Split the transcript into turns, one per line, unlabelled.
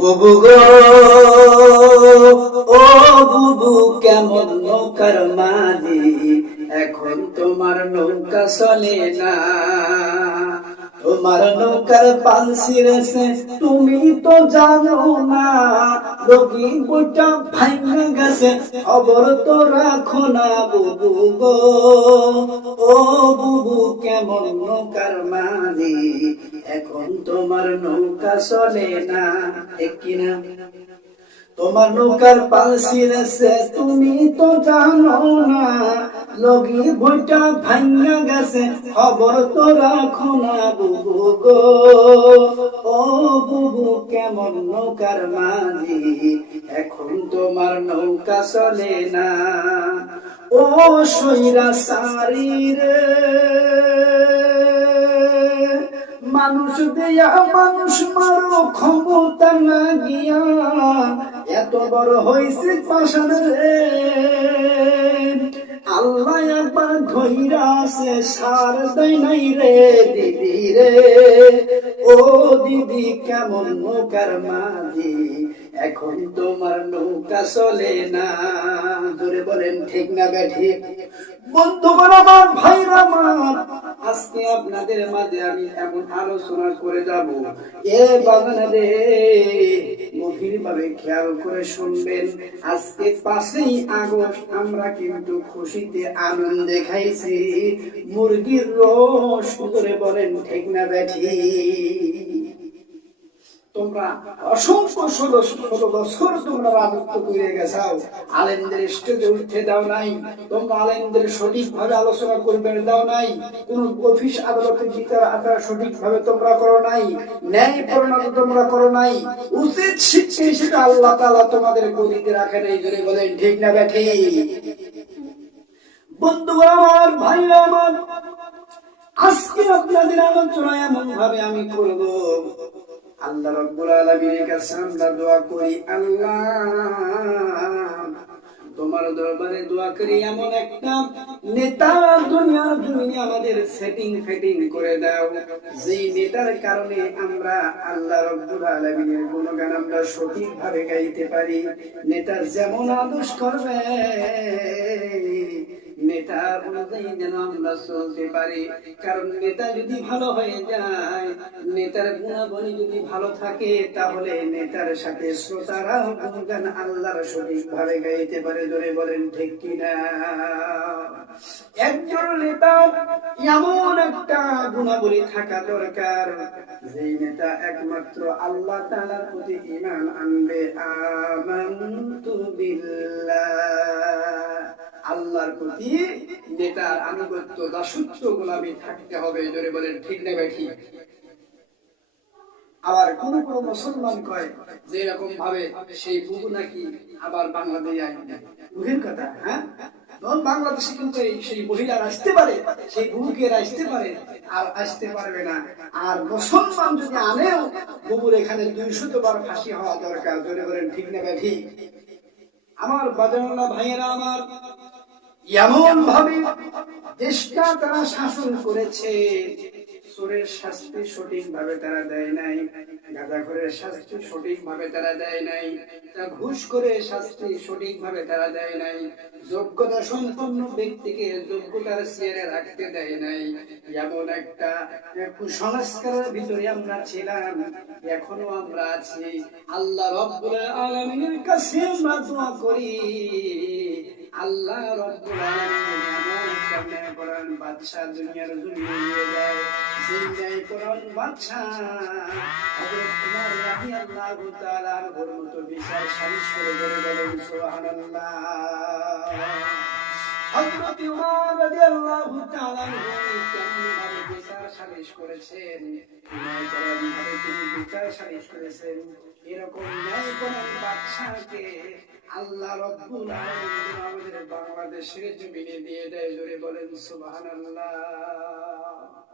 বুবু গো ও বুবু কেমন নৌকার মালি এখন তোমার নৌকা চলে না। তোমার নৌকার পাল ছিঁড়েছে তুমি তো জানো না। রোগী গোটা ভাঙা গেছে, খবর তো রাখো না বুবু গো। ও বুবু, কেমন নৌকার মালি এখন তোমার নৌকা চলে না কিনা তোমার নৌকার পাল ছিঁড়েছে তুমি তো জানো না। লগি বইটা ভাঙ্গা গেছে, খবর তো রাখো না বুবু গো। ও বুবু, কেমন নৌকার মালি এখন তোমার নৌকা চলে না। ও সৈরা সারিরে মানুষ দেয়া, মানুষ মারো, ক্ষমতা না গিয়া এত বড় হয়েছে পাশান রে। আল্লাহ একবার ধৈরা আছে সার দেয় নাই রে দিদি রে। ও দিদি, কেমন নৌকার মাঝি? এখন তোমার নৌকা চলে না। ধরে বলেন, ঠিক না ঠিক? বন্ধুগণ আমার ভাইরা আমার আজকে আপনাদের মাঝে আমি এমন আলোচনা করে যাব। এ বাগানে গভীর ভাবে খেয়াল করে শুনবেন। আজকে পাঁচই আগস্ট আমরা কিন্তু খুশিতে আনন্দে খাইছি। মুরগির রস করে বলেন, ঠিক না ব্যাঠি? তোমরা অসংখ্য ষোলো ষোলো বছর তোমরা রাজত্ব করে গেছাও। আলেমদের স্টেজে উঠতে দাও নাই। তোমরা ভাবে আলোচনা করবে দাও নাই। কোন অফিস ভাবে তোমরা করো নাই। ন্যায় তোমরা করো নাই। উচিত আল্লাহ তাআলা তোমাদের গদিতে রাখেন এই জন্য বলেন, ঠিক না ব্যাঠি? আমার ভাই আমার, আজকে আপনাদের আলোচনা এমন ভাবে আমি করব। আল্লাহ রব্বুল আলামিনের কাছে আমরা দোয়া করি, আল্লাহ। তোমার দরবারে দোয়া করি, এমন একটা নেতা দুনিয়ার জমিনে আমাদের সেটিং ফেটিং করে দাও। যেই নেতার কারণে আমরা আল্লাহ রব্বুল আলামিনের গুণগান আমরা সঠিকভাবে গাইতে পারি। নেতা যেমন আদর্শ করবে নেতা অনুযায়ী যেন আমরা চলতে পারি। কারণ নেতা যদি ভালো হয়ে যায়, নেতার গুণাবলী যদি ভালো থাকে, তাহলে নেতার সাথে আল্লাহর গাইতে পারে। জোরে বলেন, ঠিক কিনা? একজন নেতা এমন একটা গুণাবলী থাকা দরকার যে নেতা একমাত্র আল্লাহ তাআলার প্রতি ঈমান আনবে। আমানতু বিল্লাহ। আল্লাহর প্রতি নেতার আনুগত্য দাসত্ব গোলামি থাকতে হবে জোরে বলেন, ঠিক নেবে কি আবার কোন কোন মুসলমান কয় যে এরকম ভাবে সেই বুবু নাকি আবার বাংলাদেশে আইন বুঝের কথা হ্যাঁ? বাংলাদেশে কিন্তু সেই মহিলারা আসতে পারে, সেই বুবুকে আসতে পারে, আর আসতে পারবে না। আর মুসলমান যদি আনেও, বুবুর এখানে দুইশত বার ফাঁসি হওয়া দরকার, জোরে বলেন, ঠিক নেবে ঠিক? আমার বাজানোলা ভাইয়েরা আমার এমন ভাবে দেশটা তারা শাসন করেছে। চোরের শাস্তি সঠিক ভাবে তারা দেয় নাই, গাঁজাখোরের শাস্তি সঠিক ভাবে তারা দেয় নাই, তা ঘুষ করে শাস্তি সঠিক ভাবে তারা দেয় নাই, যোগ্যতা সম্পন্ন ব্যক্তিকে যোগ্যতার চেয়ারে রাখতে দেয় নাই। এমন একটা কুসংস্কারের ভিতরে আমরা ছিলাম, এখনও আমরা আছি। আল্লাহ রব্বুল আলামিনের কাছে আমরা দোয়া করি। আল্লাহ রব্বুল আলামিন এমন একটা ন্যায়পরায়ণ বাদশাহ দুনিয়ার জমিনে নিয়ে যায় সেই ন্যায়পরায়ণ বাদশাহ হযরত উমর রাদিয়াল্লাহু তাআলা আনহুর মতো বিচার সালিশ করে বলেন সুবহানাল্লাহ। হযরত উমর রাদিয়াল্লাহু তাআলা আনহু কেমন সালিশ করেছেন। তিনি বিচার করেছেন। এরকম ন্যায়পরায়ণ বাদশাহকে আল্লাহ রব্বুল আলামিন আমাদের বাংলাদেশের জমিনে দিয়ে দেয়। জোরে বলেন, সুবহানাল্লাহ।